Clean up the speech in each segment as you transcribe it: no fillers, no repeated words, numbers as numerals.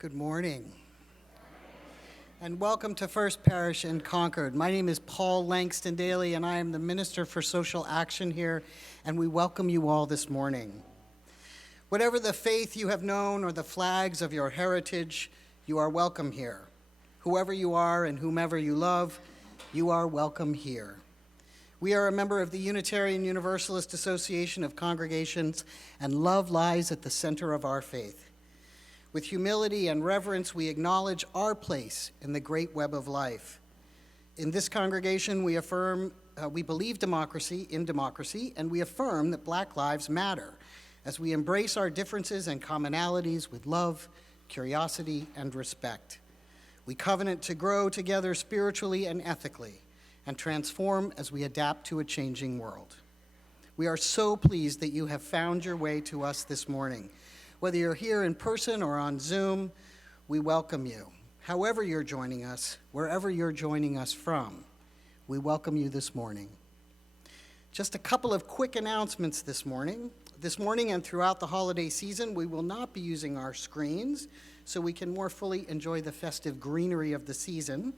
Good morning, and welcome to First Parish in Concord. My name is Paul Langston Daly, and I am the Minister for Social Action here, and we welcome you all this morning. Whatever the faith you have known or the flags of your heritage, you are welcome here. Whoever you are and whomever you love, you are welcome here. We are a member of the Unitarian Universalist Association of Congregations, and love lies at the center of our faith. With humility and reverence, we acknowledge our place in the great web of life. In this congregation, we believe in democracy, and we affirm that Black lives matter as we embrace our differences and commonalities with love, curiosity, and respect. We covenant to grow together spiritually and ethically and transform as we adapt to a changing world. We are so pleased that you have found your way to us this morning. Whether you're here in person or on Zoom, we welcome you. However you're joining us, wherever you're joining us from, we welcome you this morning. Just a couple of quick announcements this morning. This morning and throughout the holiday season, we will not be using our screens so we can more fully enjoy the festive greenery of the season.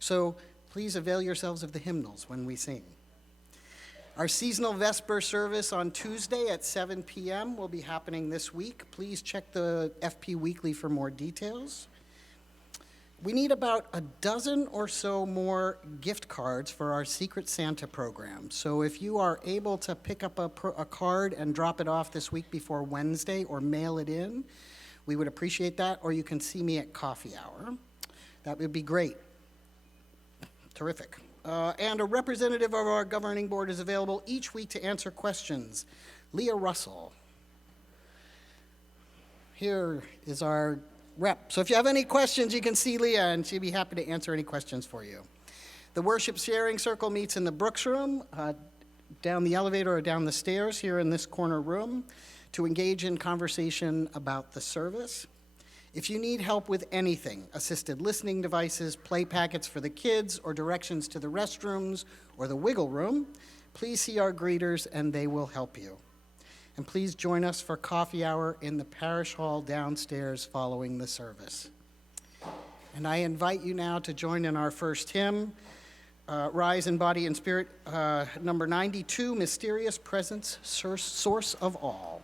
So please avail yourselves of the hymnals when we sing. Our seasonal Vesper service on Tuesday at 7 p.m. will be happening this week. Please check the FP Weekly for more details. We need about a dozen or so more gift cards for our Secret Santa program. So if you are able to pick up a card and drop it off this week before Wednesday or mail it in, we would appreciate that, or you can see me at coffee hour. That would be great. Terrific. And a representative of our governing board is available each week to answer questions. Leah Russell. Here is our rep. So if you have any questions, you can see Leah, and she'd be happy to answer any questions for you. The worship sharing circle meets in the Brooks room, down the elevator or down the stairs here in this corner room to engage in conversation about the service. If you need help with anything, assisted listening devices, play packets for the kids, or directions to the restrooms or the wiggle room, please see our greeters and they will help you. And please join us for coffee hour in the parish hall downstairs following the service. And I invite you now to join in our first hymn, Rise in Body and Spirit, number 92, Mysterious Presence, Source of All.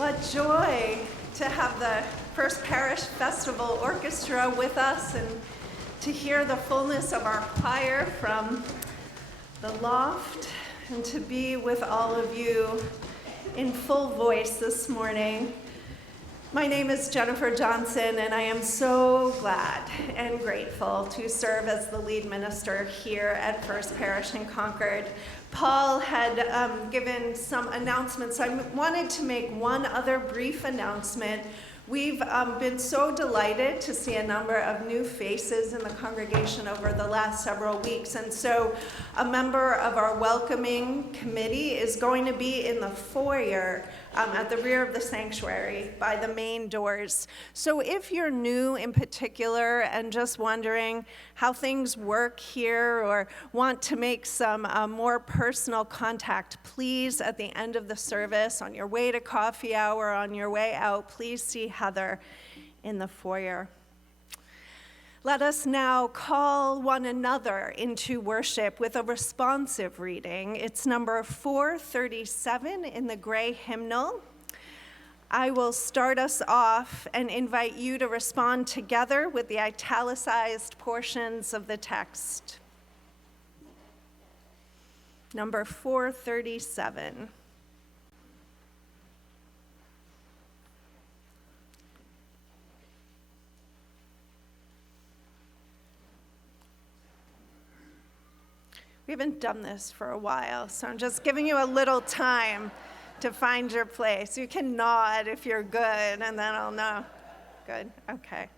What joy to have the First Parish Festival Orchestra with us and to hear the fullness of our choir from the loft and to be with all of you in full voice this morning. My name is Jennifer Johnson, and I am so glad and grateful to serve as the lead minister here at First Parish in Concord. Paul had given some announcements. I wanted to make one other brief announcement. We've been so delighted to see a number of new faces in the congregation over the last several weeks. And so a member of our welcoming committee is going to be in the foyer at the rear of the sanctuary by the main doors. So if you're new in particular and just wondering how things work here or want to make some more personal contact, please, at the end of the service, on your way to coffee hour, on your way out, please see Heather in the foyer. Let us now call one another into worship with a responsive reading. It's number 437 in the gray hymnal. I will start us off and invite you to respond together with the italicized portions of the text. Number 437. We haven't done this for a while, so I'm just giving you a little time to find your place. You can nod if you're good, and then I'll know. Good, okay.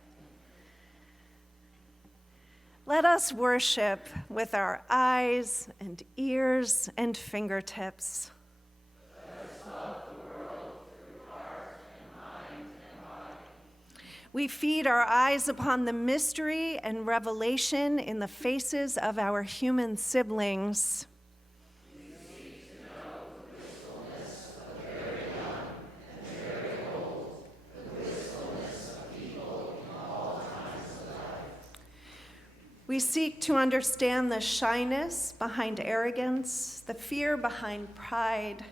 Let us worship with our eyes and ears and fingertips. We feed our eyes upon the mystery and revelation in the faces of our human siblings. We seek to know the wistfulness of the very young and the very old, the wistfulness of people in all times of life. We seek to understand the shyness behind arrogance, the fear behind pride,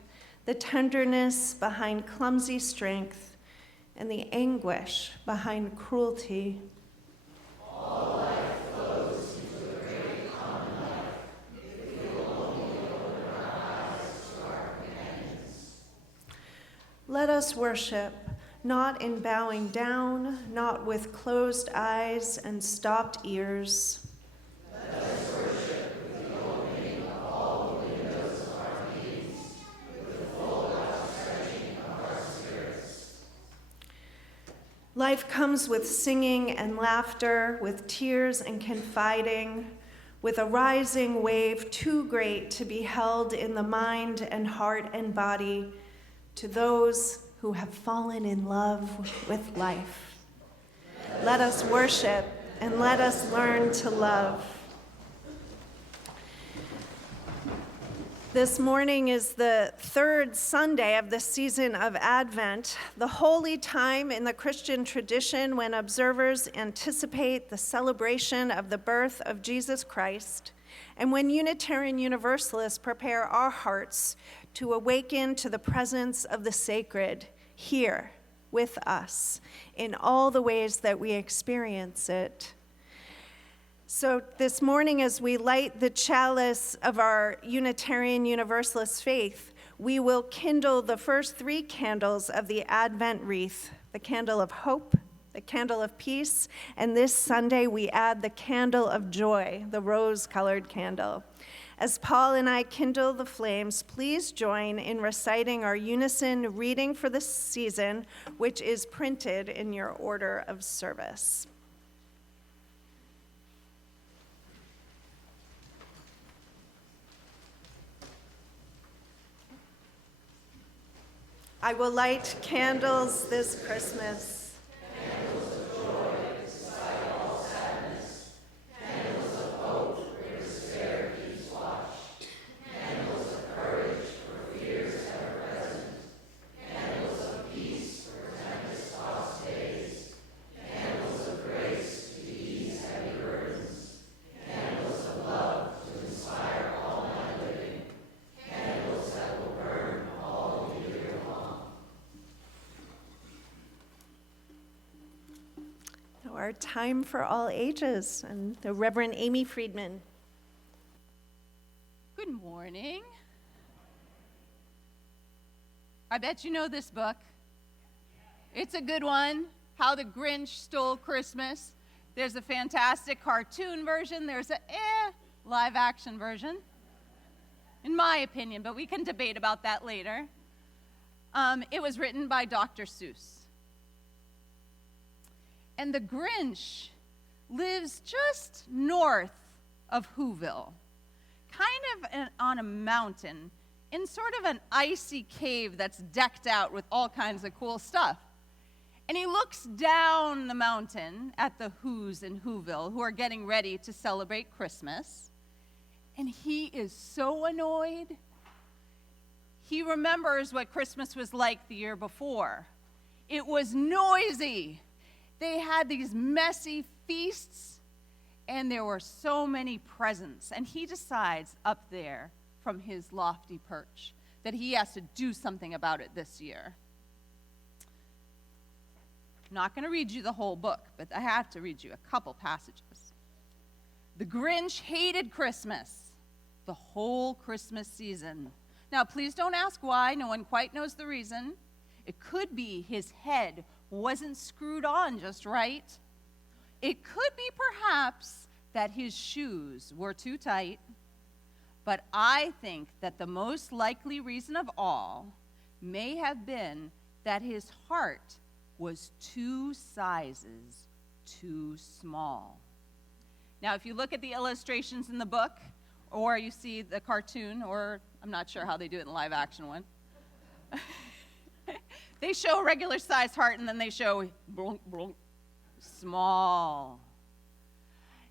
the tenderness behind clumsy strength, and the anguish behind cruelty. All life flows into a great common life if we will only open our eyes to our companions. Let us worship, not in bowing down, not with closed eyes and stopped ears. Let us worship with the opening of all the windows of our beings, with the full outstretching of our spirits. Life comes with singing and laughter, with tears and confiding, with a rising wave too great to be held in the mind and heart and body, to those who have fallen in love with life. Let us worship and let us learn to love. This morning is the third Sunday of the season of Advent, the holy time in the Christian tradition when observers anticipate the celebration of the birth of Jesus Christ, and when Unitarian Universalists prepare our hearts to awaken to the presence of the sacred here with us in all the ways that we experience it. So this morning, as we light the chalice of our Unitarian Universalist faith, we will kindle the first three candles of the Advent wreath, the candle of hope, the candle of peace, and this Sunday we add the candle of joy, the rose-colored candle. As Paul and I kindle the flames, please join in reciting our unison reading for the season, which is printed in your order of service. I will light candles this Christmas. Candles of joy, despite all sadness. Candles of hope, where despair keeps watch. Candles of courage, for fears ever present. Candles of peace, for tempest-tossed days. Candles of grace, to ease heavy burdens. Candles of love, to inspire all my living. Candles that will burn all the year long. our Time for All Ages, and the Reverend Amy Friedman. Good morning. I bet you know this book. It's a good one, How the Grinch Stole Christmas. There's a fantastic cartoon version. There's a live action version, in my opinion, but we can debate about that later. It was written by Dr. Seuss. And the Grinch lives just north of Whoville, kind of on a mountain, in sort of an icy cave that's decked out with all kinds of cool stuff. And he looks down the mountain at the Whos in Whoville, who are getting ready to celebrate Christmas. And he is so annoyed. He remembers what Christmas was like the year before. It was noisy. They had these messy feasts, and there were so many presents. And he decides up there from his lofty perch that he has to do something about it this year. I'm not going to read you the whole book, but I have to read you a couple passages. The Grinch hated Christmas the whole Christmas season. Now, please don't ask why. No one quite knows the reason. It could be his head wasn't screwed on just right. It could be perhaps that his shoes were too tight. But I think that the most likely reason of all may have been that his heart was 2 sizes too small. Now, if you look at the illustrations in the book, or you see the cartoon, or I'm not sure how they do it in the live action one, they show a regular sized heart and then they show small.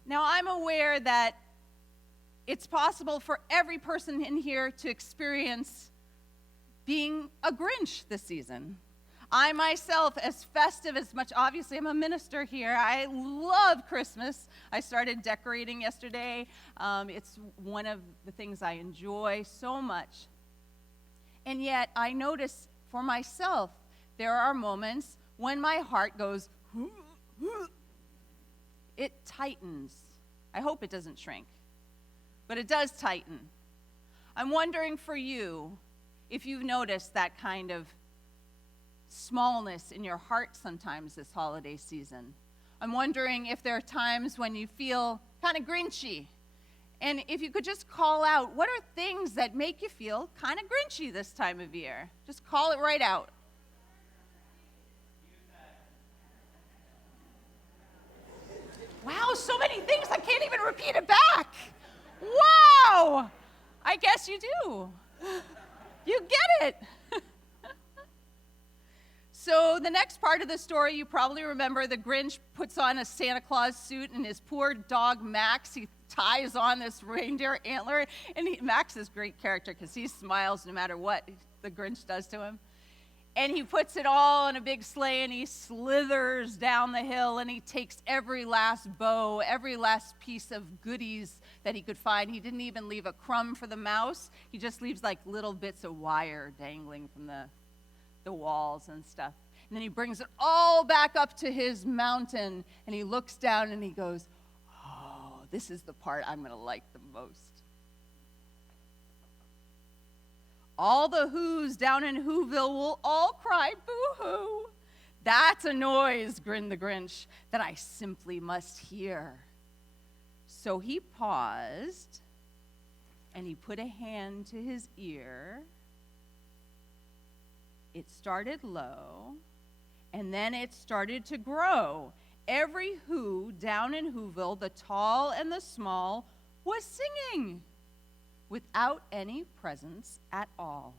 Now, I'm aware that it's possible for every person in here to experience being a Grinch this season. I myself, as festive as much, obviously I'm a minister here. I love Christmas. I started decorating yesterday. It's one of the things I enjoy so much. And yet I notice for myself, there are moments when my heart goes, it tightens. I hope it doesn't shrink, but it does tighten. I'm wondering for you if you've noticed that kind of smallness in your heart sometimes this holiday season. I'm wondering if there are times when you feel kind of grinchy. And if you could just call out, what are things that make you feel kind of grinchy this time of year? Just call it right out. Wow, so many things, I can't even repeat it back. Wow, I guess you do. You get it. So the next part of the story, you probably remember the Grinch puts on a Santa Claus suit, and his poor dog Max, he ties on this reindeer antler. And Max is a great character because he smiles no matter what the Grinch does to him. And he puts it all in a big sleigh, and he slithers down the hill, and he takes every last bow, every last piece of goodies that he could find. He didn't even leave a crumb for the mouse. He just leaves like little bits of wire dangling from the walls and stuff. And then he brings it all back up to his mountain, and he looks down and he goes, oh, this is the part I'm going to like the most. All the Whos down in Whoville will all cry boo-hoo. That's a noise, grinned the Grinch, that I simply must hear. So he paused, and he put a hand to his ear. It started low, and then it started to grow. Every Who down in Whoville, the tall and the small, was singing without any presents at all.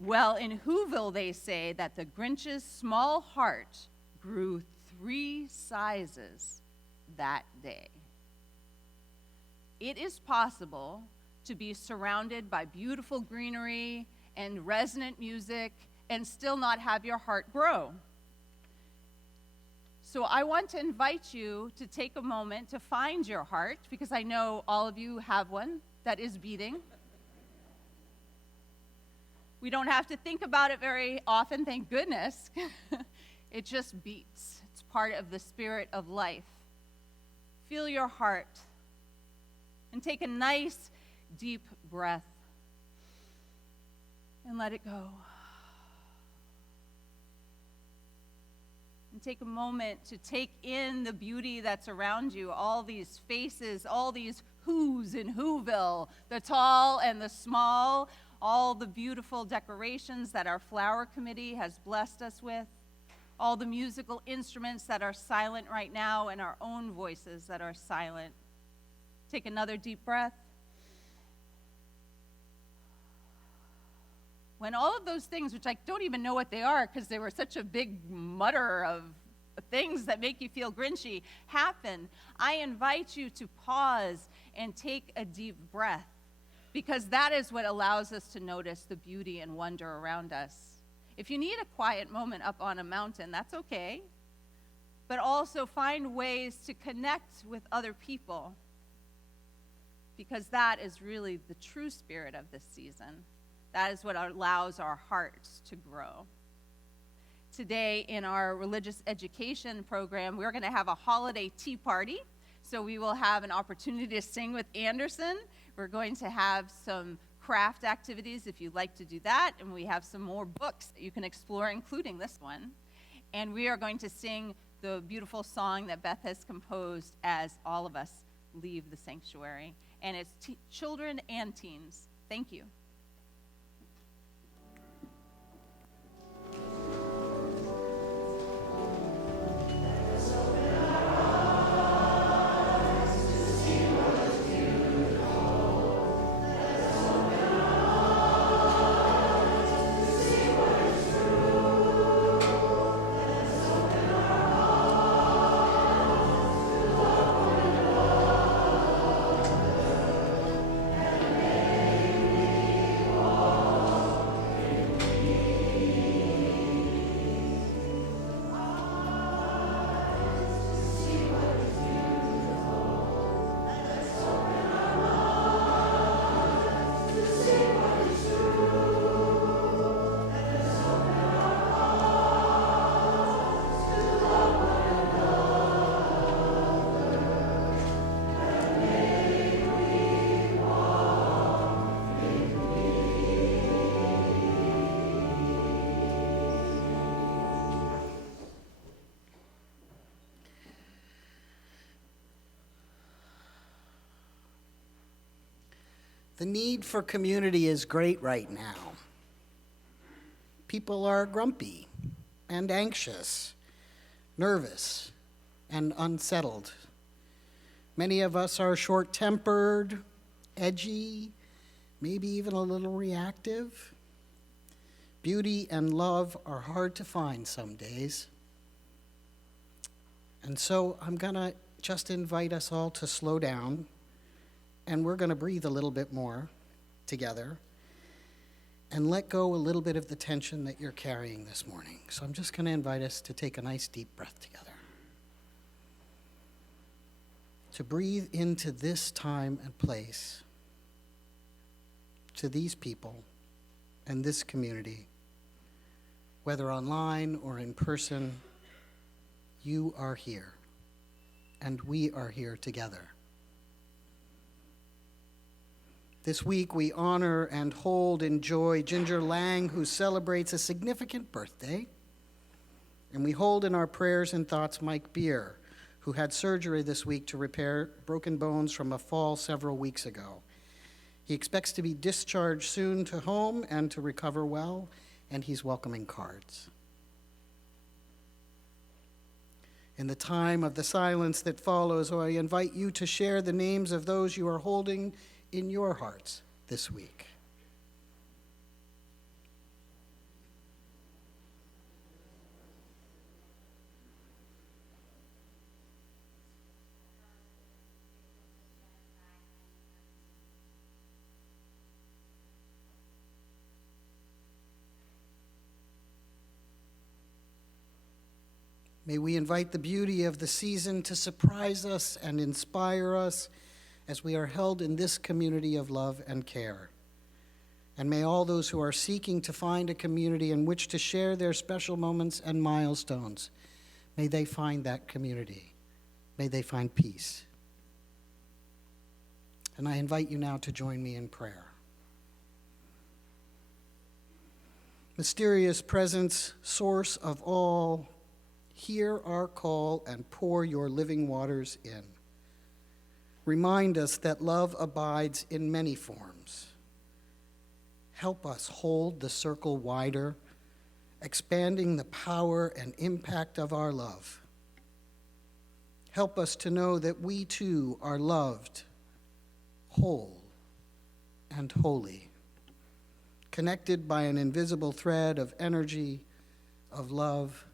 Well, in Whoville, they say that the Grinch's small heart grew 3 sizes that day. It is possible to be surrounded by beautiful greenery and resonant music and still not have your heart grow. So I want to invite you to take a moment to find your heart, because I know all of you have one that is beating. We don't have to think about it very often, thank goodness. It just beats. It's part of the spirit of life. Feel your heart and take a nice, deep breath and let it go. And take a moment to take in the beauty that's around you, all these faces, all these who's in Whoville, the tall and the small, all the beautiful decorations that our flower committee has blessed us with, all the musical instruments that are silent right now, and our own voices that are silent. Take another deep breath. When all of those things, which I don't even know what they are because they were such a big mutter of things that make you feel grinchy, happen, I invite you to pause and take a deep breath, because that is what allows us to notice the beauty and wonder around us. If you need a quiet moment up on a mountain, that's okay, but also find ways to connect with other people, because that is really the true spirit of this season. That is what allows our hearts to grow. Today in our religious education program, we're going to have a holiday tea party. So we will have an opportunity to sing with Anderson. We're going to have some craft activities if you'd like to do that. And we have some more books that you can explore, including this one. And we are going to sing the beautiful song that Beth has composed as all of us leave the sanctuary. And it's children and teens. Thank you. The need for community is great right now. People are grumpy and anxious, nervous and unsettled. Many of us are short-tempered, edgy, maybe even a little reactive. Beauty and love are hard to find some days. And so I'm gonna just invite us all to slow down, and we're gonna breathe a little bit more together and let go a little bit of the tension that you're carrying this morning. So I'm just gonna invite us to take a nice deep breath together, to breathe into this time and place, to these people and this community, whether online or in person. You are here, and we are here together. This week, we honor and hold in joy Ginger Lang, who celebrates a significant birthday. And we hold in our prayers and thoughts Mike Beer, who had surgery this week to repair broken bones from a fall several weeks ago. He expects to be discharged soon to home and to recover well, and he's welcoming cards. In the time of the silence that follows, I invite you to share the names of those you are holding in your hearts this week. May we invite the beauty of the season to surprise us and inspire us as we are held in this community of love and care. And may all those who are seeking to find a community in which to share their special moments and milestones May they find that community. May they find peace. And I invite you now to join me in prayer. Mysterious presence, source of all, hear our call and pour your living waters in. Remind us that love abides in many forms. Help us hold the circle wider, expanding the power and impact of our love. Help us to know that we too are loved, whole, and holy, connected by an invisible thread of energy, of love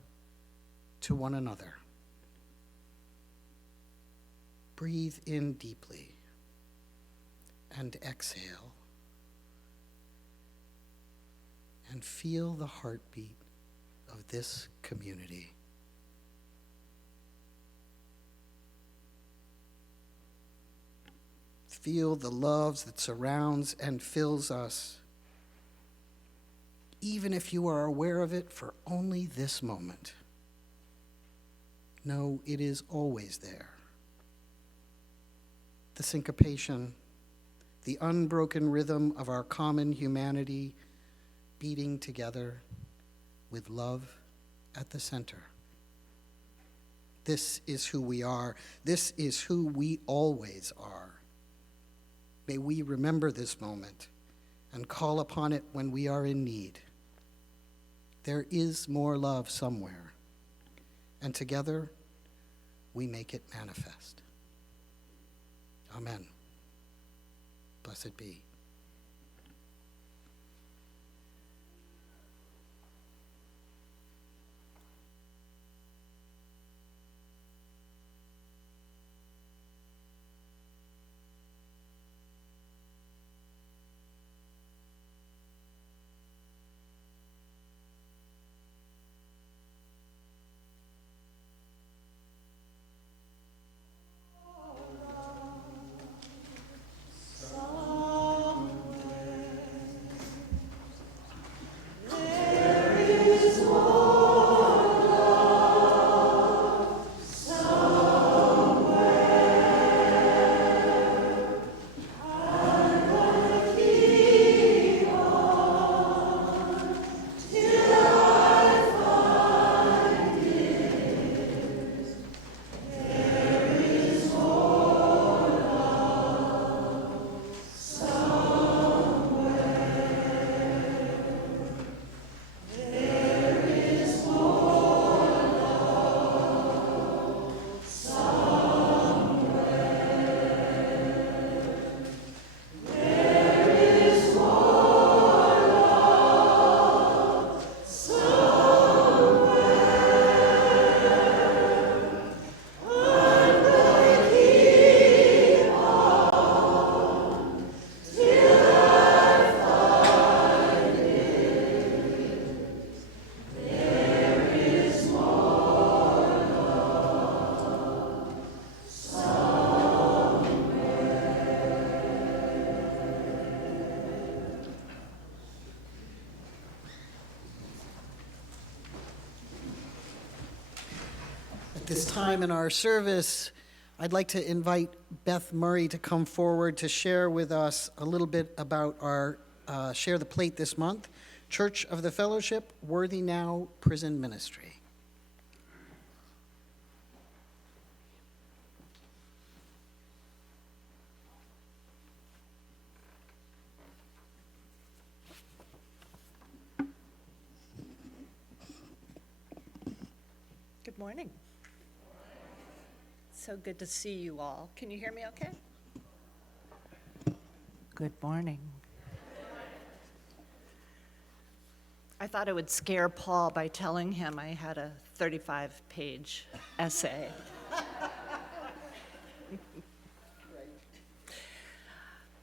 to one another. Breathe in deeply and exhale, and feel the heartbeat of this community. Feel the love that surrounds and fills us, even if you are aware of it for only this moment. No, it is always there. The syncopation, the unbroken rhythm of our common humanity beating together with love at the center. This is who we are. This is who we always are. May we remember this moment and call upon it when we are in need. There is more love somewhere, and together we make it manifest. Amen. Blessed be. At this time in our service, I'd like to invite Beth Murray to come forward to share with us a little bit about our Share the Plate this month, Church of the Fellowship, Worthy Now Prison Ministry. Good morning. So good to see you all. Can you hear me okay? Good morning. I thought I would scare Paul by telling him I had a 35-page essay.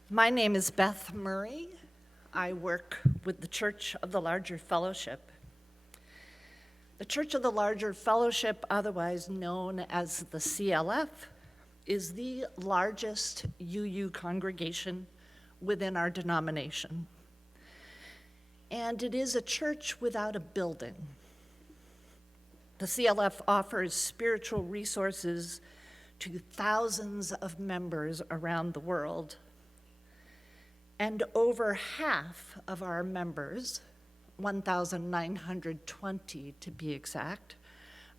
My name is Beth Murray. I work with the Church of the Larger Fellowship. The Church of the Larger Fellowship, otherwise known as the CLF, is the largest UU congregation within our denomination. And it is a church without a building. The CLF offers spiritual resources to thousands of members around the world. And over half of our members, 1,920 to be exact,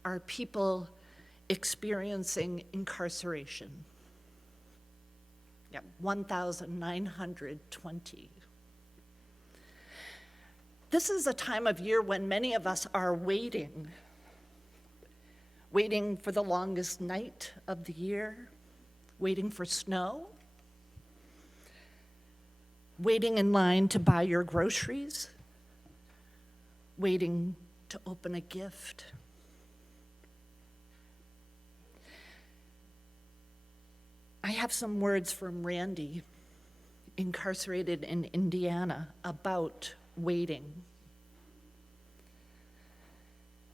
are people experiencing incarceration. Yeah, 1,920. This is a time of year when many of us are waiting for the longest night of the year, waiting for snow, waiting in line to buy your groceries, waiting to open a gift. I have some words from Randy, incarcerated in Indiana, about waiting.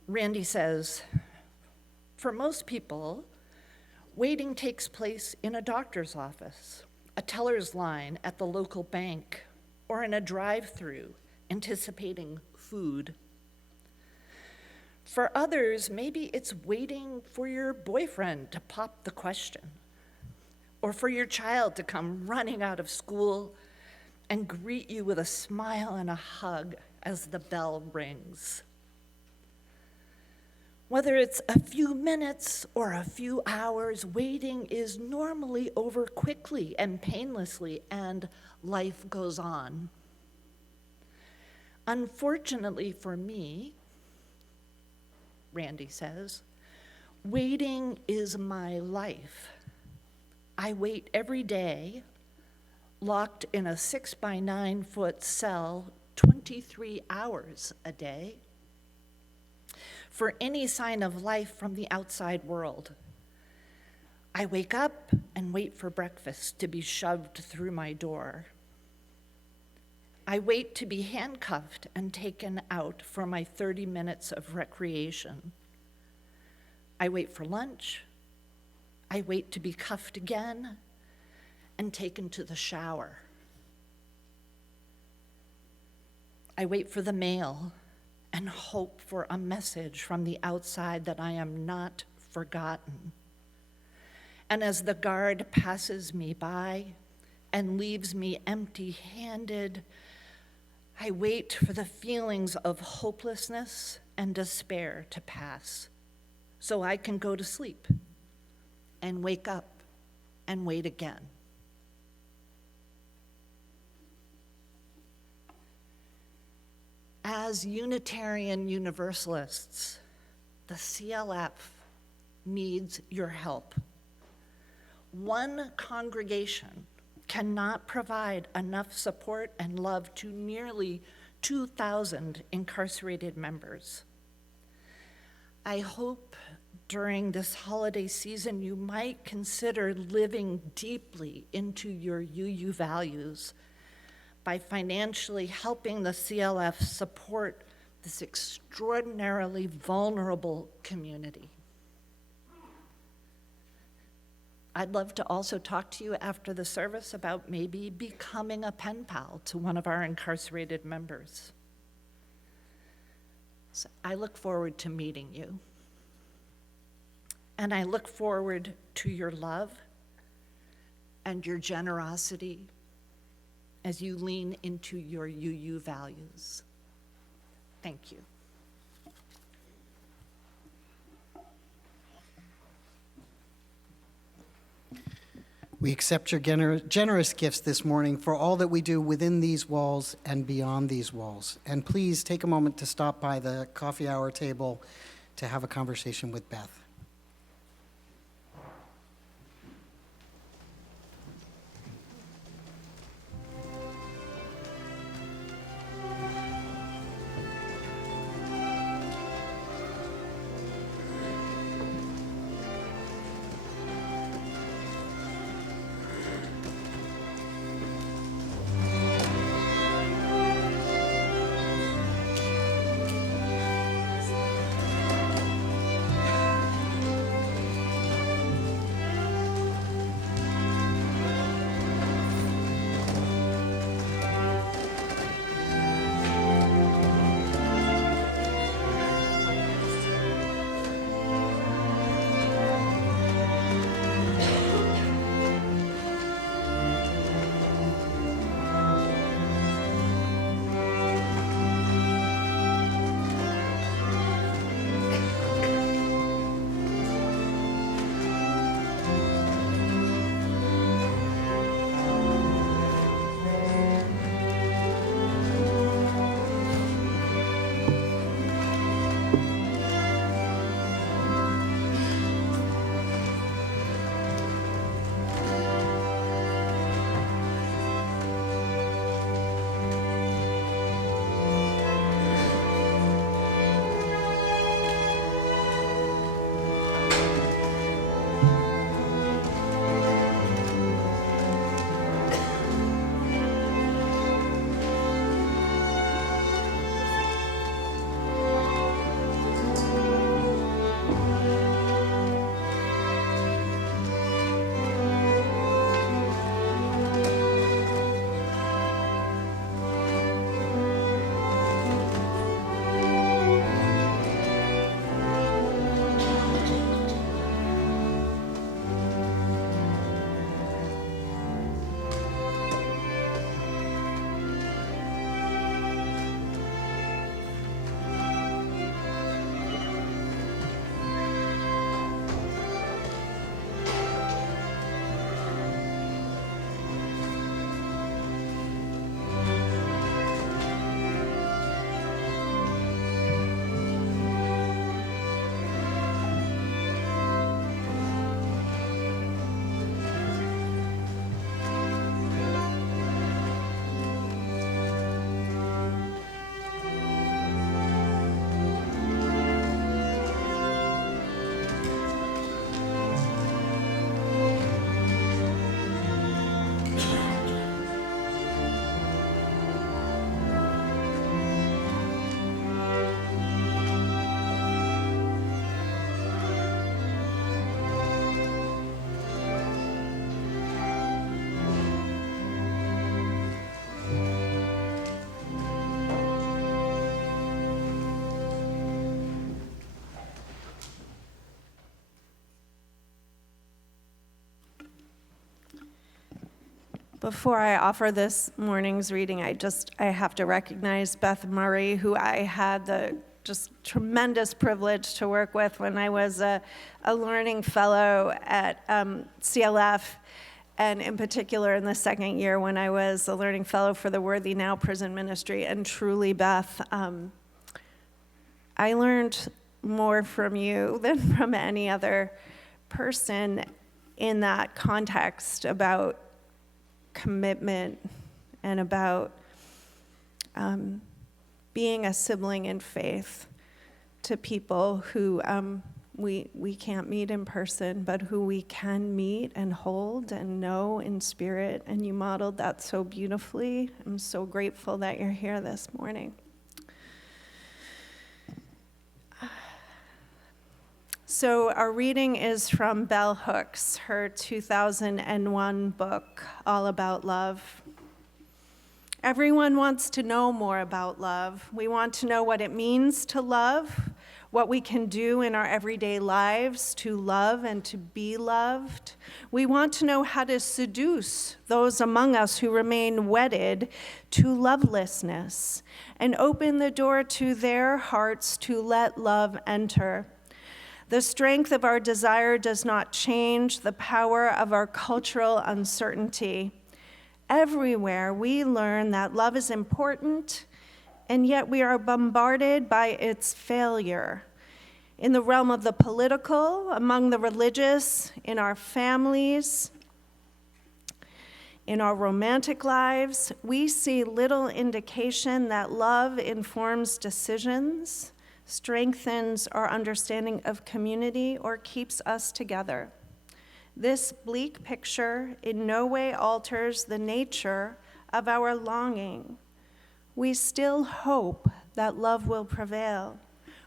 Randy says, for most people, waiting takes place in a doctor's office, a teller's line at the local bank, or in a drive-through, anticipating food. For others, maybe it's waiting for your boyfriend to pop the question, or for your child to come running out of school and greet you with a smile and a hug as the bell rings. Whether it's a few minutes or a few hours, waiting is normally over quickly and painlessly, and life goes on. Unfortunately for me, Randy says, waiting is my life. I wait every day, locked in a 6-by-9-foot cell, 23 hours a day, for any sign of life from the outside world. I wake up and wait for breakfast to be shoved through my door. I wait to be handcuffed and taken out for my 30 minutes of recreation. I wait for lunch. I wait to be cuffed again and taken to the shower. I wait for the mail and hope for a message from the outside that I am not forgotten. And as the guard passes me by and leaves me empty-handed, I wait for the feelings of hopelessness and despair to pass so I can go to sleep and wake up and wait again. As Unitarian Universalists, the CLF needs your help. One congregation cannot provide enough support and love to nearly 2,000 incarcerated members. I hope during this holiday season you might consider living deeply into your UU values by financially helping the CLF support this extraordinarily vulnerable community. I'd love to also talk to you after the service about maybe becoming a pen pal to one of our incarcerated members. So I look forward to meeting you. And I look forward to your love and your generosity as you lean into your UU values. Thank you. We accept your generous gifts this morning for all that we do within these walls and beyond these walls. And please take a moment to stop by the coffee hour table to have a conversation with Beth. Before I offer this morning's reading, I have to recognize Beth Murray, who I had the just tremendous privilege to work with when I was a learning fellow at CLF, and in particular in the second year when I was a learning fellow for the Worthy Now Prison Ministry. And truly, Beth, I learned more from you than from any other person in that context about commitment and about being a sibling in faith to people who we can't meet in person, but who we can meet and hold and know in spirit. And you modeled that so beautifully. I'm so grateful that you're here this morning. So our reading is from Bell Hooks, her 2001 book, All About Love. Everyone wants to know more about love. We want to know what it means to love, what we can do in our everyday lives to love and to be loved. We want to know how to seduce those among us who remain wedded to lovelessness and open the door to their hearts to let love enter. The strength of our desire does not change the power of our cultural uncertainty. Everywhere we learn that love is important, and yet we are bombarded by its failure. In the realm of the political, among the religious, in our families, in our romantic lives, we see little indication that love informs decisions, strengthens our understanding of community, or keeps us together. This bleak picture in no way alters the nature of our longing. We still hope that love will prevail.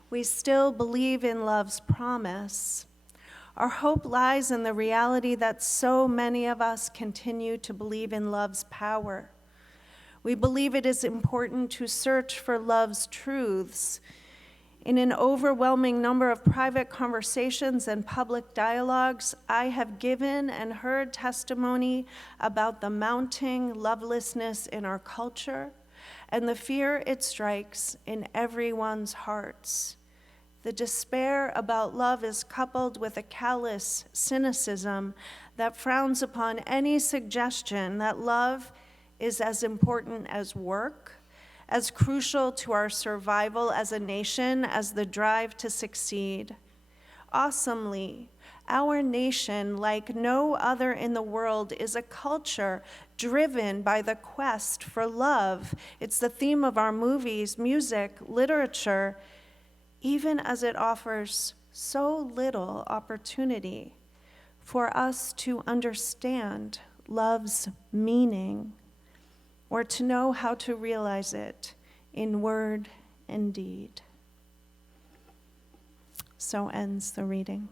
We still believe in love's promise. Our hope lies in the reality that so many of us continue to believe in love's power. We believe it is important to search for love's truths. In an overwhelming number of private conversations and public dialogues, I have given and heard testimony about the mounting lovelessness in our culture and the fear it strikes in everyone's hearts. The despair about love is coupled with a callous cynicism that frowns upon any suggestion that love is as important as work, as crucial to our survival as a nation as the drive to succeed. Awesomely, our nation, like no other in the world, is a culture driven by the quest for love. It's the theme of our movies, music, literature, even as it offers so little opportunity for us to understand love's meaning, or to know how to realize it in word and deed. So ends the reading.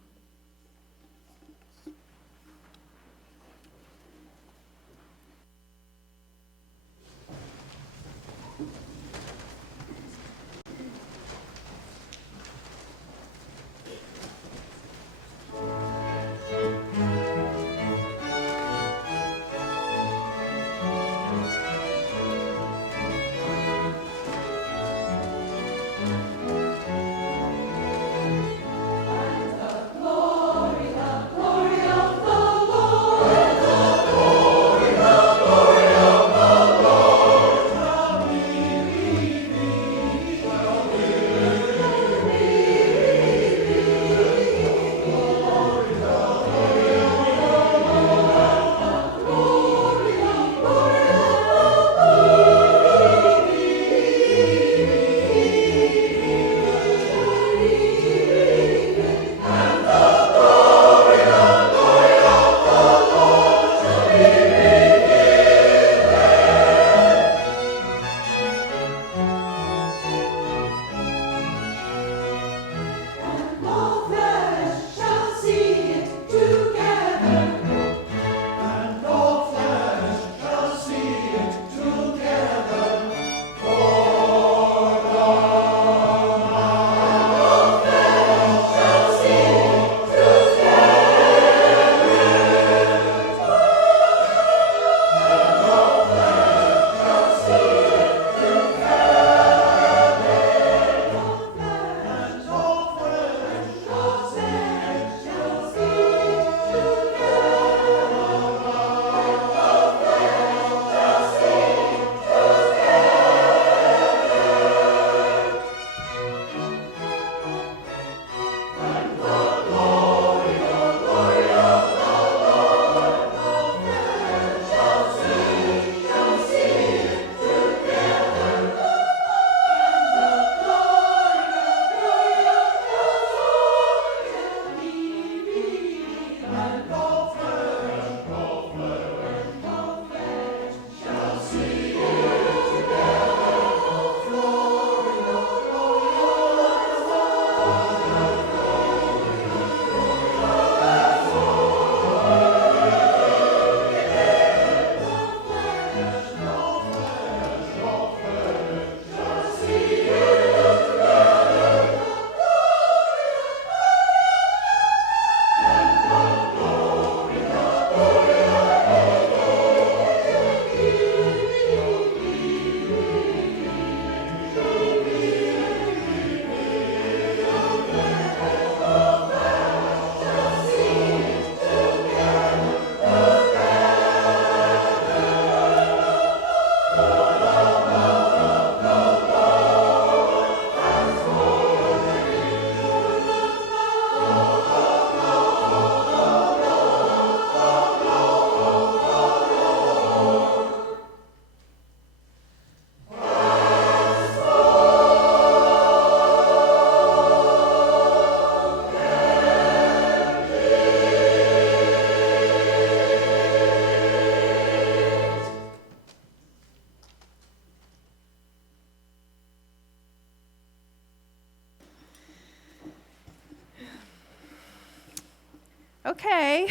Okay.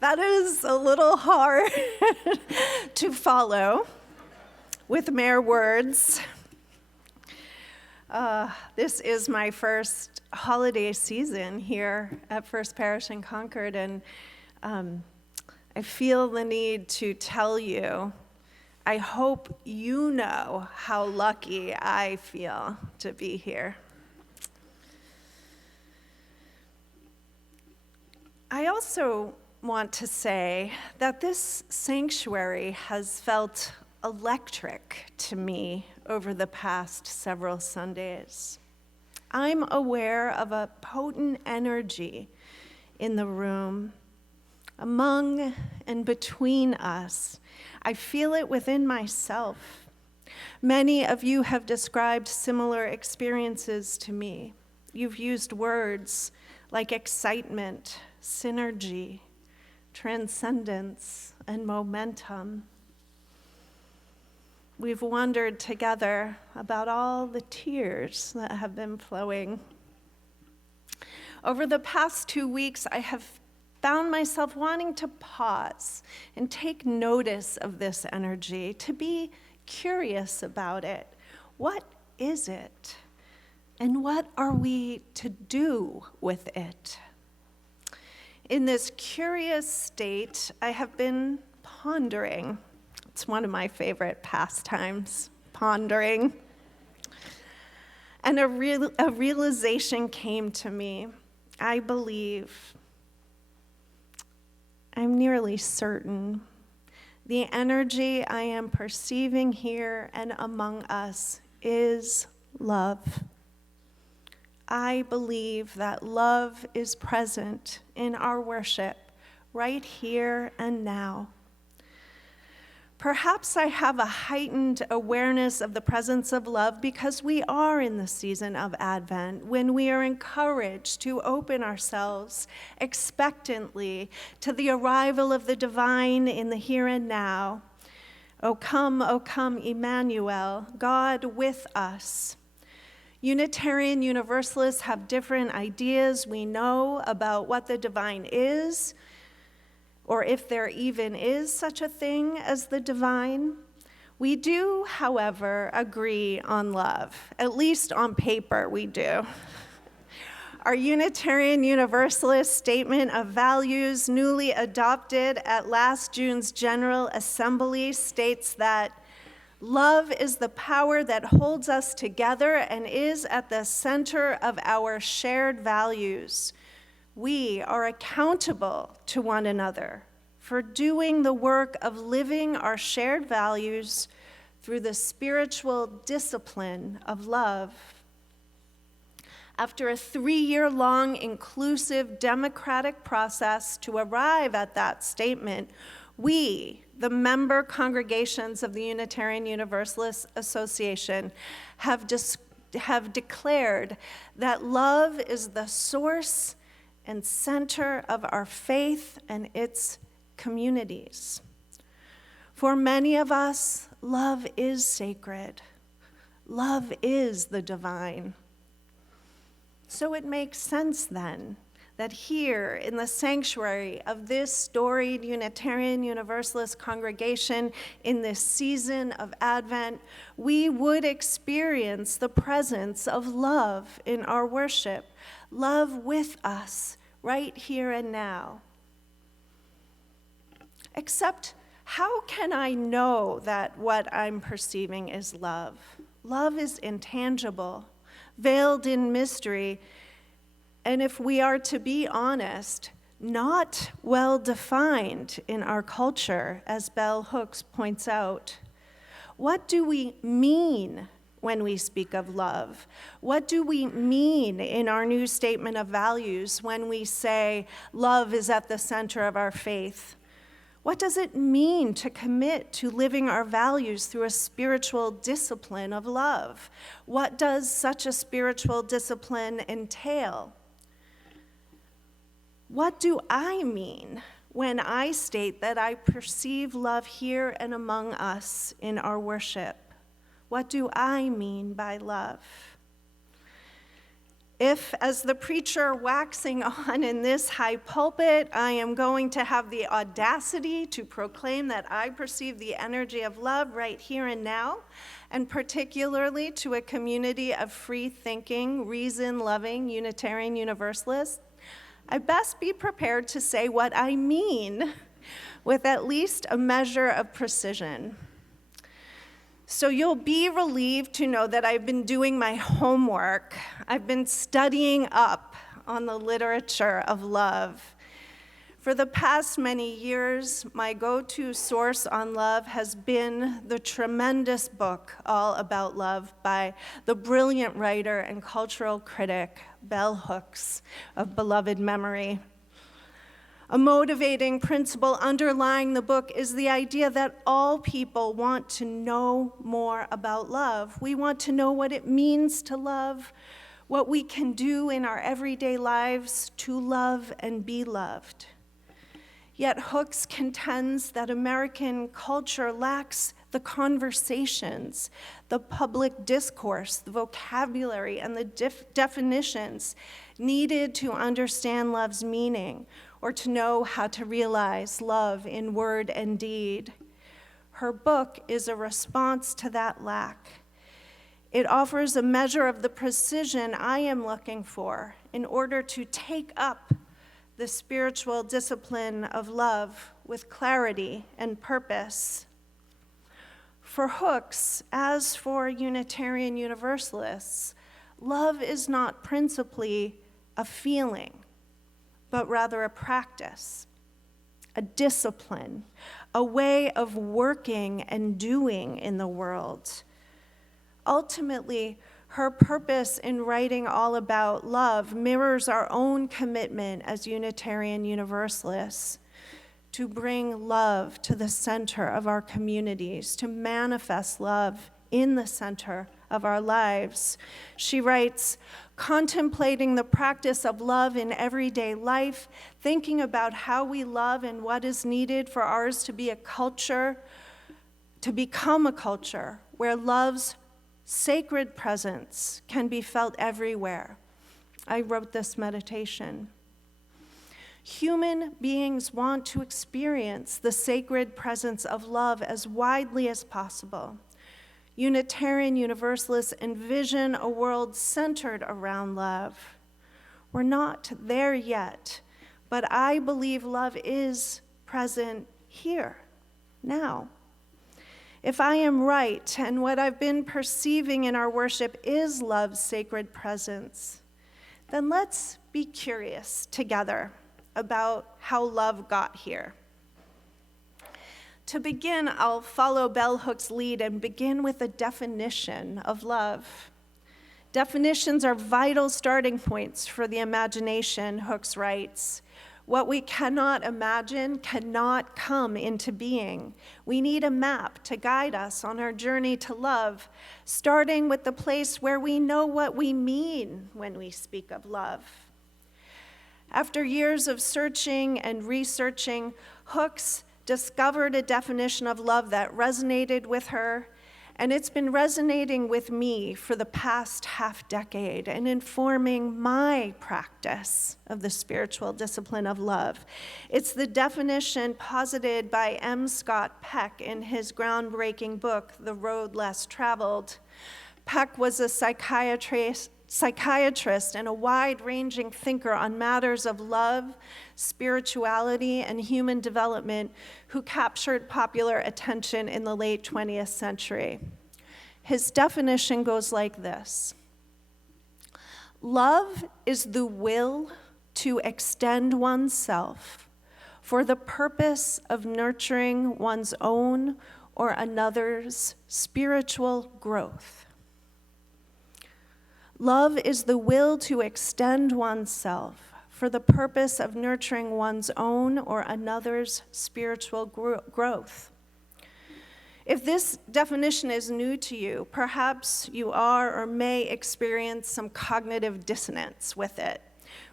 That is a little hard to follow with mere words. This is my first holiday season here at First Parish in Concord, and I feel the need to tell you, I hope you know how lucky I feel to be here. I also want to say that this sanctuary has felt electric to me over the past several Sundays. I'm aware of a potent energy in the room, among and between us. I feel it within myself. Many of you have described similar experiences to me. You've used words like excitement, synergy, transcendence, and momentum. We've wondered together about all the tears that have been flowing. Over the past 2 weeks, I have found myself wanting to pause and take notice of this energy, to be curious about it. What is it? And what are we to do with it? In this curious state, I have been pondering. It's one of my favorite pastimes, pondering. And a realization came to me. I believe, I'm nearly certain, the energy I am perceiving here and among us is love. I believe that love is present in our worship right here and now. Perhaps I have a heightened awareness of the presence of love because we are in the season of Advent, when we are encouraged to open ourselves expectantly to the arrival of the divine in the here and now. O come, Emmanuel, God with us. Unitarian Universalists have different ideas, we know, about what the divine is, or if there even is such a thing as the divine. We do, however, agree on love. At least on paper, we do. Our Unitarian Universalist Statement of Values, newly adopted at last June's General Assembly, states that love is the power that holds us together and is at the center of our shared values. We are accountable to one another for doing the work of living our shared values through the spiritual discipline of love. After a 3-year-long inclusive democratic process to arrive at that statement, we, the member congregations of the Unitarian Universalist Association, have declared that love is the source and center of our faith and its communities. For many of us, love is sacred. Love is the divine. So it makes sense then that here in the sanctuary of this storied Unitarian Universalist congregation in this season of Advent, we would experience the presence of love in our worship, love with us right here and now. Except, how can I know that what I'm perceiving is love? Love is intangible, veiled in mystery, and if we are to be honest, not well defined in our culture, as Bell Hooks points out. What do we mean when we speak of love? What do we mean in our new statement of values when we say love is at the center of our faith? What does it mean to commit to living our values through a spiritual discipline of love? What does such a spiritual discipline entail? What do I mean when I state that I perceive love here and among us in our worship? What do I mean by love? If, as the preacher waxing on in this high pulpit, I am going to have the audacity to proclaim that I perceive the energy of love right here and now, and particularly to a community of free-thinking, reason-loving Unitarian Universalists, I best be prepared to say what I mean with at least a measure of precision. So you'll be relieved to know that I've been doing my homework. I've been studying up on the literature of love. For the past many years, my go-to source on love has been the tremendous book, All About Love, by the brilliant writer and cultural critic, Bell Hooks, of beloved memory. A motivating principle underlying the book is the idea that all people want to know more about love. We want to know what it means to love, what we can do in our everyday lives to love and be loved. Yet Hooks contends that American culture lacks the conversations, the public discourse, the vocabulary, and the definitions needed to understand love's meaning, or to know how to realize love in word and deed. Her book is a response to that lack. It offers a measure of the precision I am looking for in order to take up the spiritual discipline of love with clarity and purpose. For Hooks, as for Unitarian Universalists, love is not principally a feeling, but rather a practice, a discipline, a way of working and doing in the world. Ultimately, her purpose in writing All About Love mirrors our own commitment as Unitarian Universalists to bring love to the center of our communities, to manifest love in the center of our lives. She writes, contemplating the practice of love in everyday life, thinking about how we love and what is needed for ours to be a culture, to become a culture where love's sacred presence can be felt everywhere. I wrote this meditation. Human beings want to experience the sacred presence of love as widely as possible. Unitarian Universalists envision a world centered around love. We're not there yet, but I believe love is present here, now. If I am right, and what I've been perceiving in our worship is love's sacred presence, then let's be curious together about how love got here. To begin, I'll follow Bell Hooks' lead and begin with a definition of love. Definitions are vital starting points for the imagination, Hooks writes. What we cannot imagine cannot come into being. We need a map to guide us on our journey to love, starting with the place where we know what we mean when we speak of love. After years of searching and researching, Hooks discovered a definition of love that resonated with her, and it's been resonating with me for the past half-decade and informing my practice of the spiritual discipline of love. It's the definition posited by M. Scott Peck in his groundbreaking book, The Road Less Traveled. Peck was a psychiatrist and a wide-ranging thinker on matters of love, spirituality, and human development who captured popular attention in the late 20th century. His definition goes like this: love is the will to extend oneself for the purpose of nurturing one's own or another's spiritual growth. Love is the will to extend oneself for the purpose of nurturing one's own or another's spiritual growth. If this definition is new to you, perhaps you are or may experience some cognitive dissonance with it.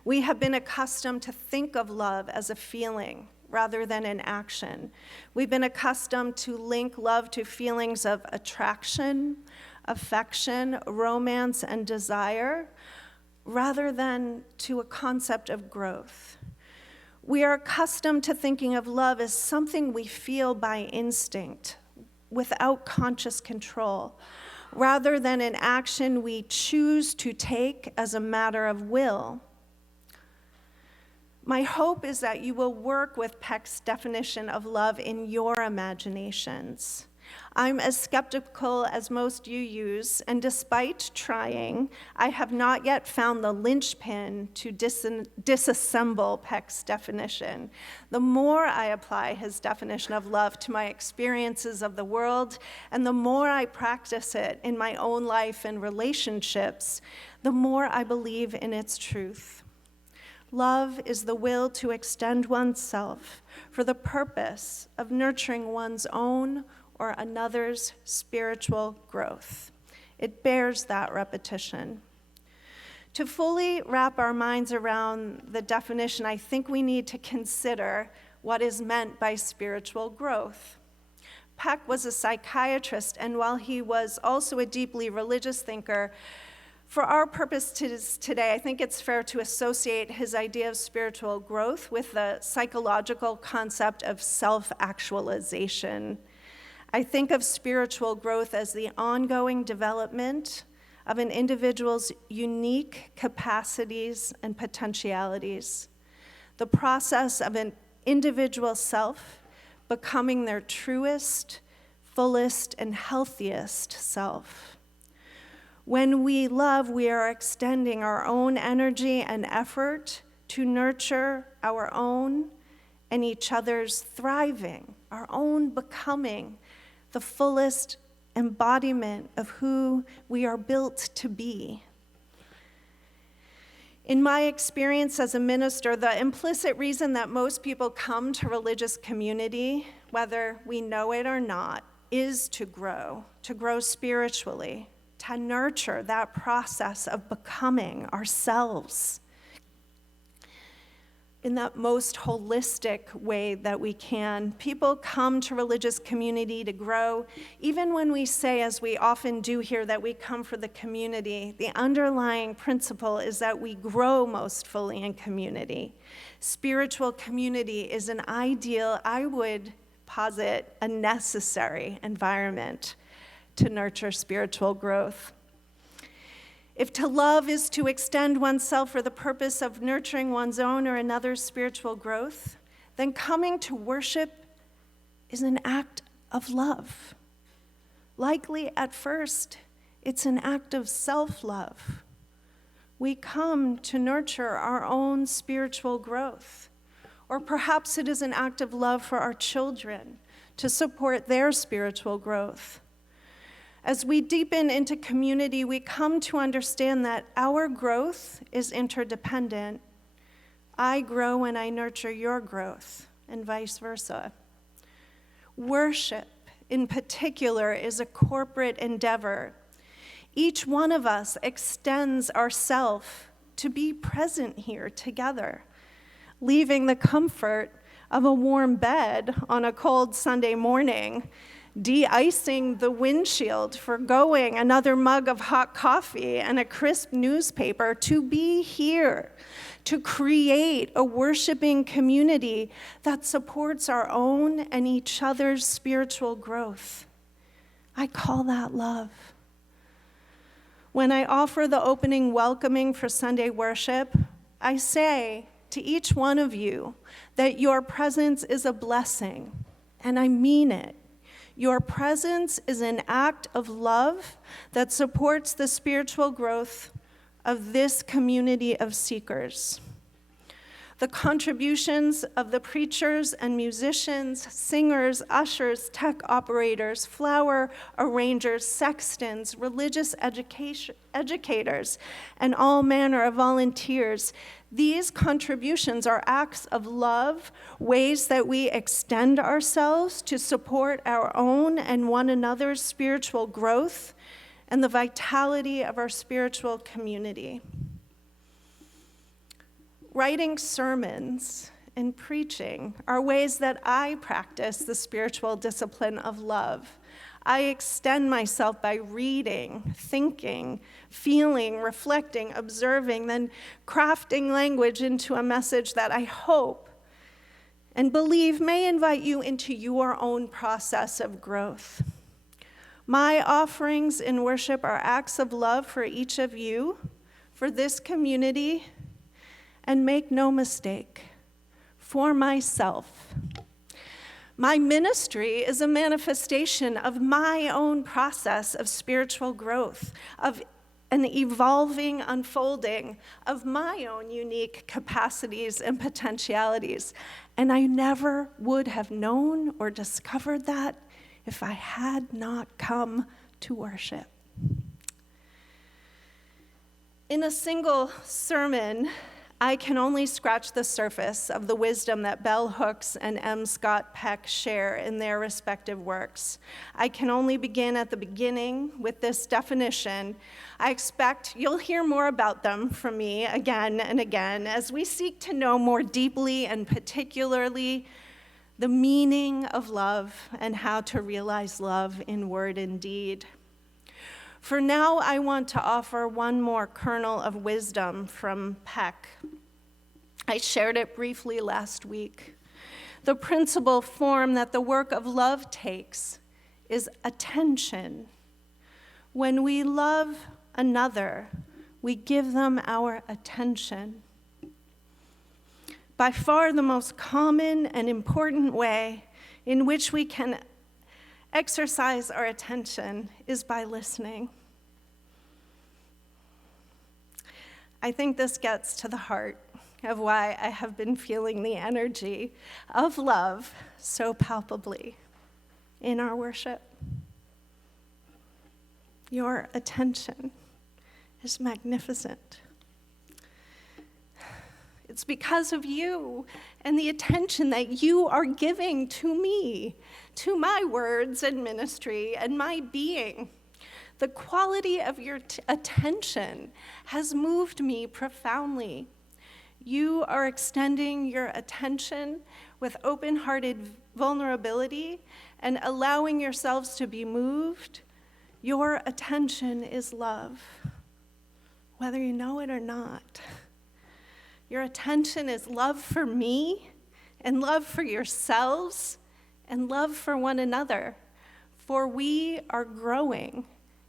We have been accustomed to think of love as a feeling rather than an action. We've been accustomed to link love to feelings of attraction, affection, romance, and desire. rather than to a concept of growth. We are accustomed to thinking of love as something we feel by instinct, without conscious control, rather than an action we choose to take as a matter of will. My hope is that you will work with Peck's definition of love in your imaginations. I'm as skeptical as most you use, and despite trying, I have not yet found the linchpin to disassemble Peck's definition. The more I apply his definition of love to my experiences of the world, and the more I practice it in my own life and relationships, the more I believe in its truth. Love is the will to extend oneself for the purpose of nurturing one's own or another's spiritual growth. It bears that repetition. To fully wrap our minds around the definition, I think we need to consider what is meant by spiritual growth. Peck was a psychiatrist, and while he was also a deeply religious thinker, for our purposes today, I think it's fair to associate his idea of spiritual growth with the psychological concept of self-actualization. I think of spiritual growth as the ongoing development of an individual's unique capacities and potentialities, the process of an individual self becoming their truest, fullest, and healthiest self. When we love, we are extending our own energy and effort to nurture our own and each other's thriving, our own becoming the fullest embodiment of who we are built to be. In my experience as a minister, the implicit reason that most people come to religious community, whether we know it or not, is to grow spiritually, to nurture that process of becoming ourselves in that most holistic way that we can. People come to religious community to grow. Even when we say, as we often do here, that we come for the community, the underlying principle is that we grow most fully in community. Spiritual community is an ideal, I would posit, a necessary environment to nurture spiritual growth. If to love is to extend oneself for the purpose of nurturing one's own or another's spiritual growth, then coming to worship is an act of love. Likely at first, it's an act of self-love. We come to nurture our own spiritual growth. Or perhaps it is an act of love for our children to support their spiritual growth. As we deepen into community, we come to understand that our growth is interdependent. I grow when I nurture your growth, and vice versa. Worship, in particular, is a corporate endeavor. Each one of us extends ourself to be present here together, leaving the comfort of a warm bed on a cold Sunday morning, de-icing the windshield, forgoing another mug of hot coffee and a crisp newspaper to be here, to create a worshiping community that supports our own and each other's spiritual growth. I call that love. When I offer the opening welcoming for Sunday worship, I say to each one of you that your presence is a blessing, and I mean it. Your presence is an act of love that supports the spiritual growth of this community of seekers. The contributions of the preachers and musicians, singers, ushers, tech operators, flower arrangers, sextons, religious educators, and all manner of volunteers. These contributions are acts of love, ways that we extend ourselves to support our own and one another's spiritual growth and the vitality of our spiritual community. Writing sermons and preaching are ways that I practice the spiritual discipline of love. I extend myself by reading, thinking, feeling, reflecting, observing, then crafting language into a message that I hope and believe may invite you into your own process of growth. My offerings in worship are acts of love for each of you, for this community, and make no mistake, for myself. My ministry is a manifestation of my own process of spiritual growth, of an evolving unfolding of my own unique capacities and potentialities. And I never would have known or discovered that if I had not come to worship. In a single sermon, I can only scratch the surface of the wisdom that Bell Hooks and M. Scott Peck share in their respective works. I can only begin at the beginning with this definition. I expect you'll hear more about them from me again and again as we seek to know more deeply and particularly the meaning of love and how to realize love in word and deed. For now, I want to offer one more kernel of wisdom from Peck. I shared it briefly last week. The principal form that the work of love takes is attention. When we love another, we give them our attention. By far the most common and important way in which we can exercise our attention is by listening. I think this gets to the heart of why I have been feeling the energy of love so palpably in our worship. Your attention is magnificent. It's because of you and the attention that you are giving to me, to my words and ministry and my being. The quality of your attention has moved me profoundly. You are extending your attention with open-hearted vulnerability and allowing yourselves to be moved. Your attention is love, whether you know it or not. Your attention is love for me and love for yourselves and love for one another, for we are growing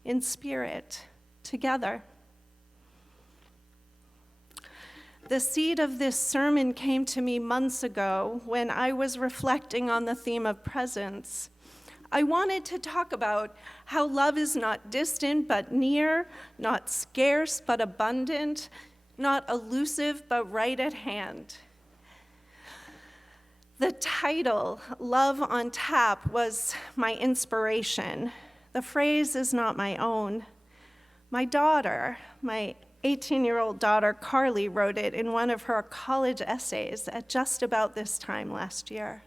in spirit together. The seed of this sermon came to me months ago when I was reflecting on the theme of presence. I wanted to talk about how love is not distant but near, not scarce but abundant, not elusive, but right at hand. The title, Love on Tap, was my inspiration. The phrase is not my own. My daughter, my 18-year-old daughter, Carly, wrote it in one of her college essays at just about this time last year.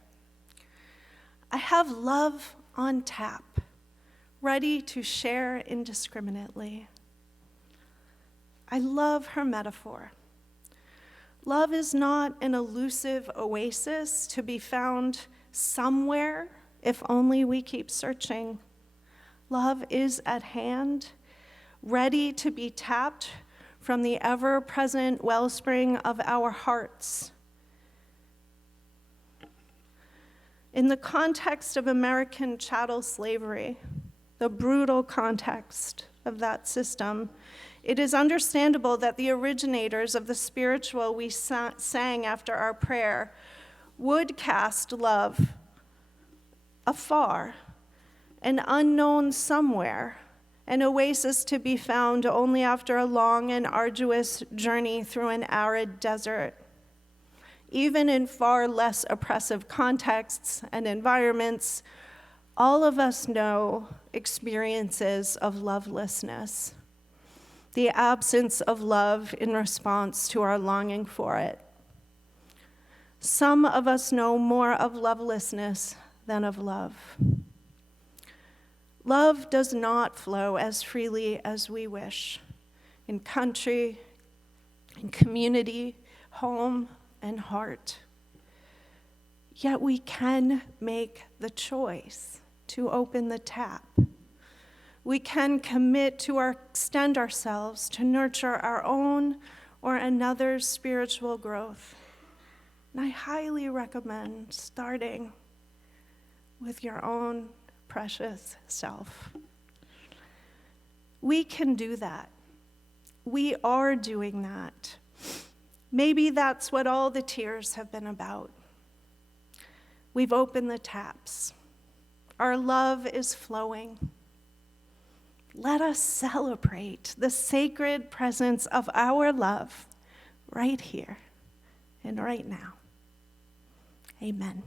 I have love on tap, ready to share indiscriminately. I love her metaphor. Love is not an elusive oasis to be found somewhere if only we keep searching. Love is at hand, ready to be tapped from the ever-present wellspring of our hearts. In the context of American chattel slavery, the brutal context of that system, it is understandable that the originators of the spiritual we sang after our prayer would cast love afar, an unknown somewhere, an oasis to be found only after a long and arduous journey through an arid desert. Even in far less oppressive contexts and environments, all of us know experiences of lovelessness, the absence of love in response to our longing for it. Some of us know more of lovelessness than of love. Love does not flow as freely as we wish in country, in community, home, and heart. Yet we can make the choice to open the tap. We can commit to extend ourselves to nurture our own or another's spiritual growth. And I highly recommend starting with your own precious self. We can do that. We are doing that. Maybe that's what all the tears have been about. We've opened the taps. Our love is flowing. Let us celebrate the sacred presence of our love right here and right now. Amen.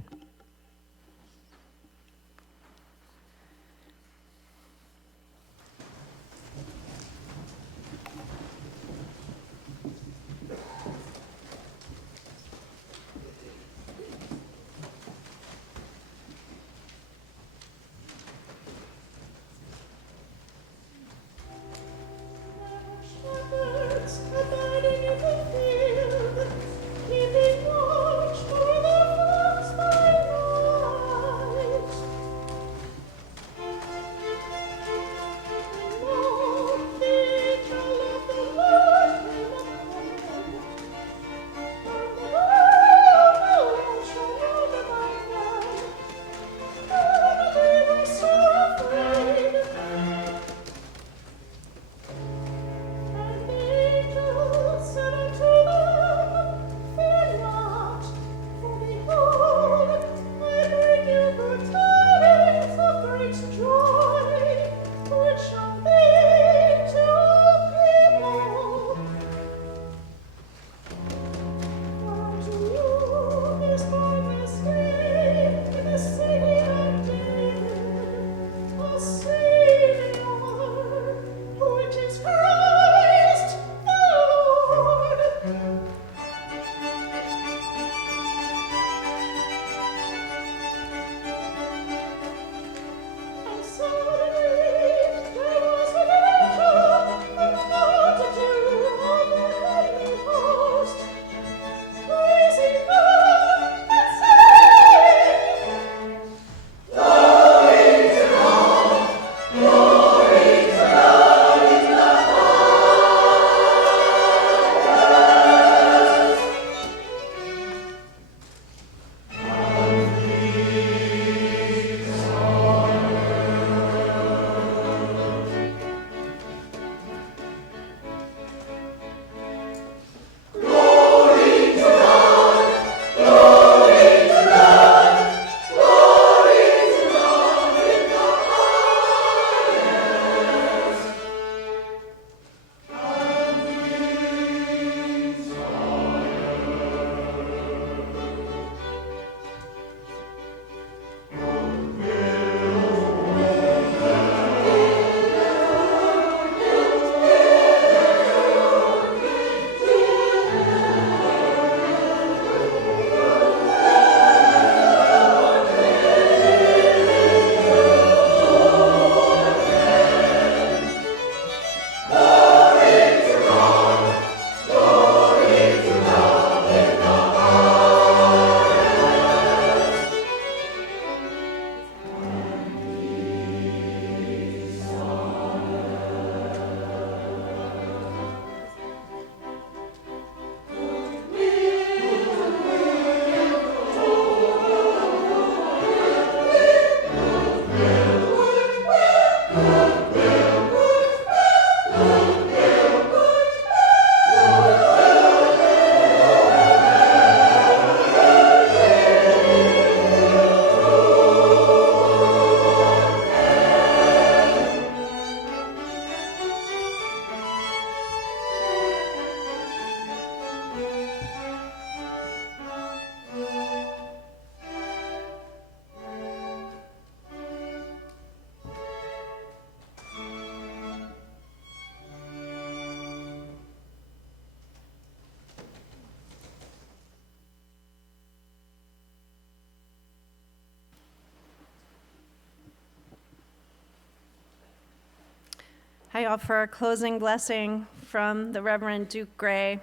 I offer a closing blessing from the Reverend Duke Gray.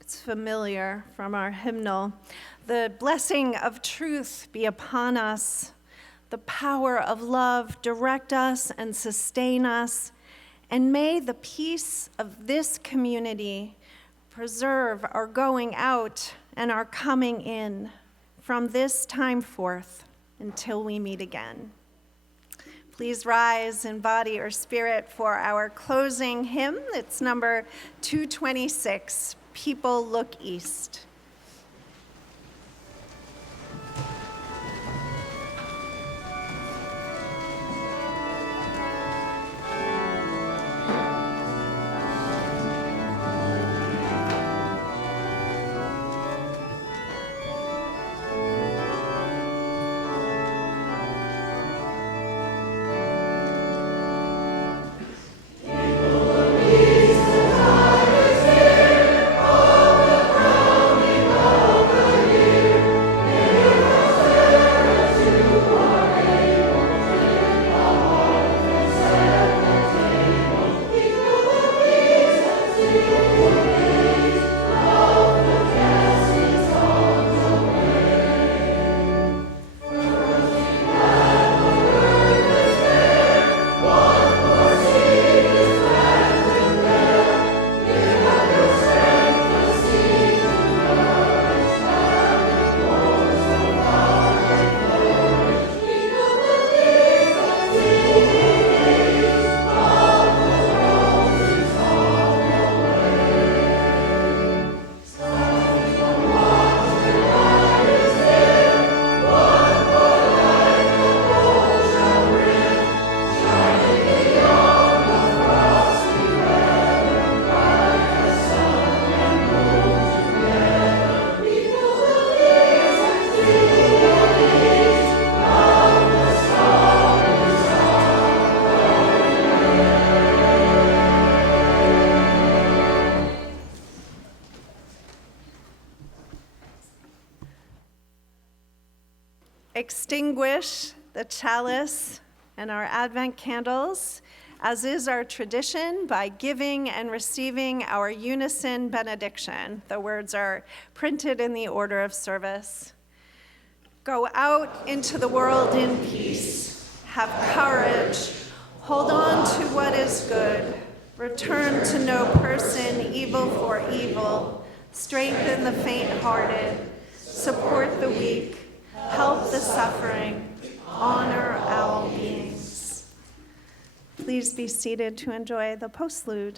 It's familiar from our hymnal. The blessing of truth be upon us, the power of love direct us and sustain us, and may the peace of this community preserve our going out and our coming in from this time forth until we meet again. Please rise in body or spirit for our closing hymn. It's number 226, People Look East. Extinguish the chalice and our Advent candles, as is our tradition, by giving and receiving our unison benediction. The words are printed in the order of service. Go out into the world in peace. Have courage. Hold on to what is good. Return to no person evil for evil. Strengthen the faint-hearted. Support the weak. Help the suffering, honor all beings. Please be seated to enjoy the postlude.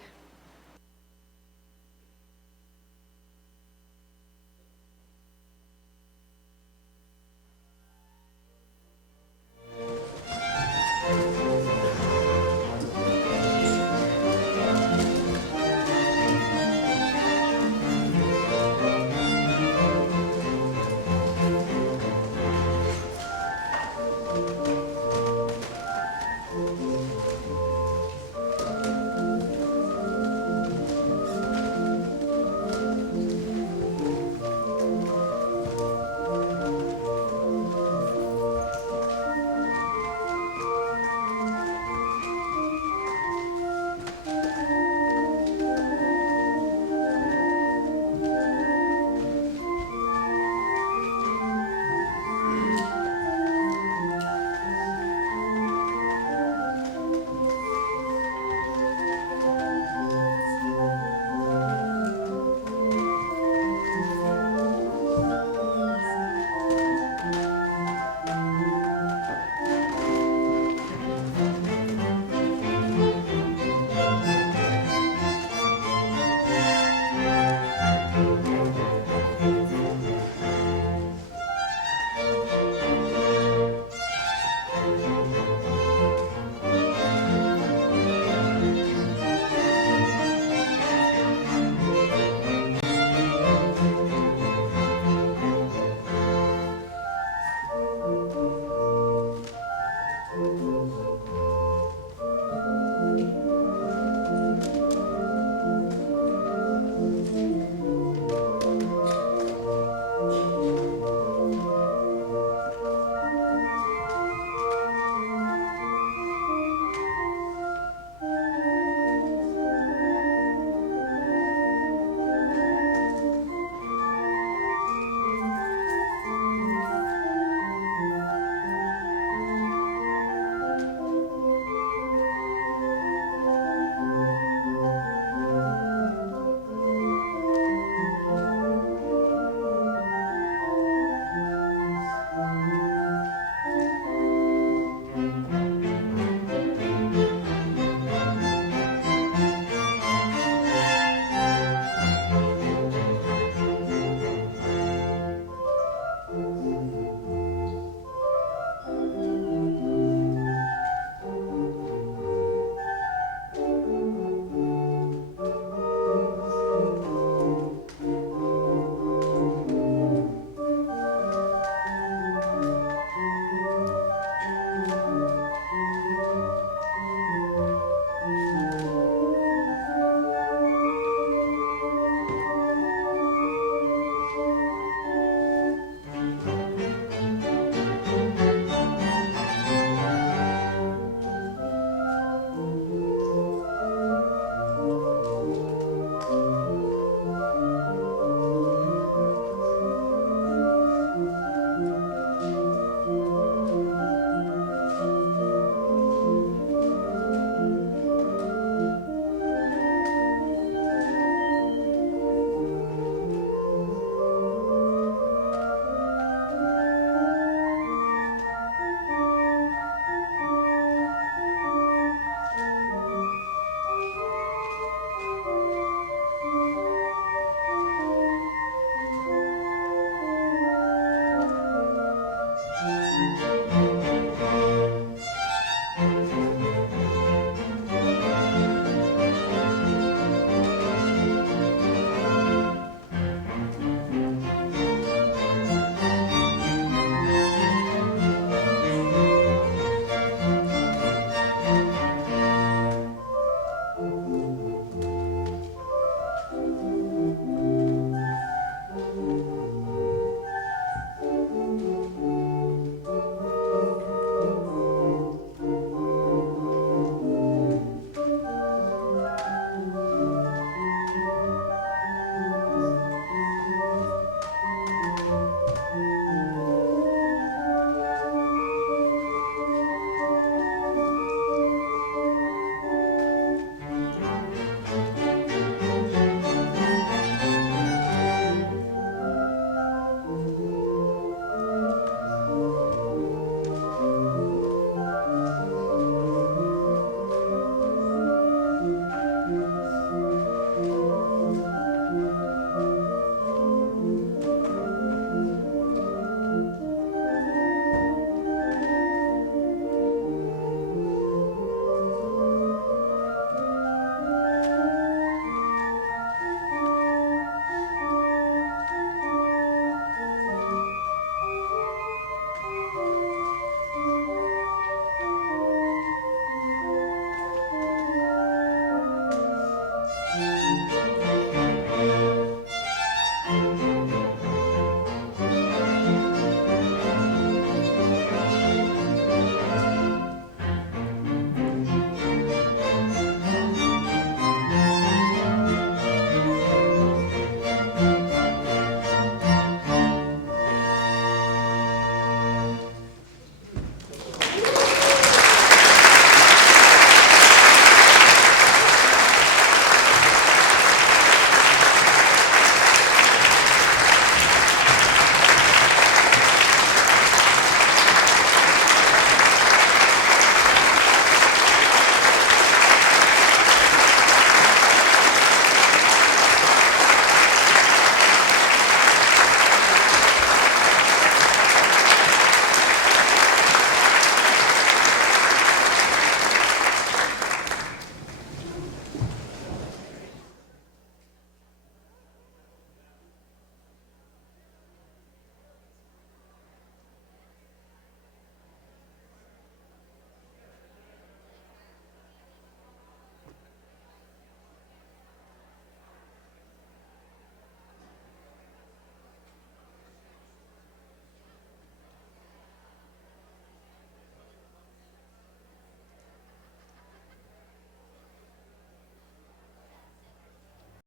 Amen.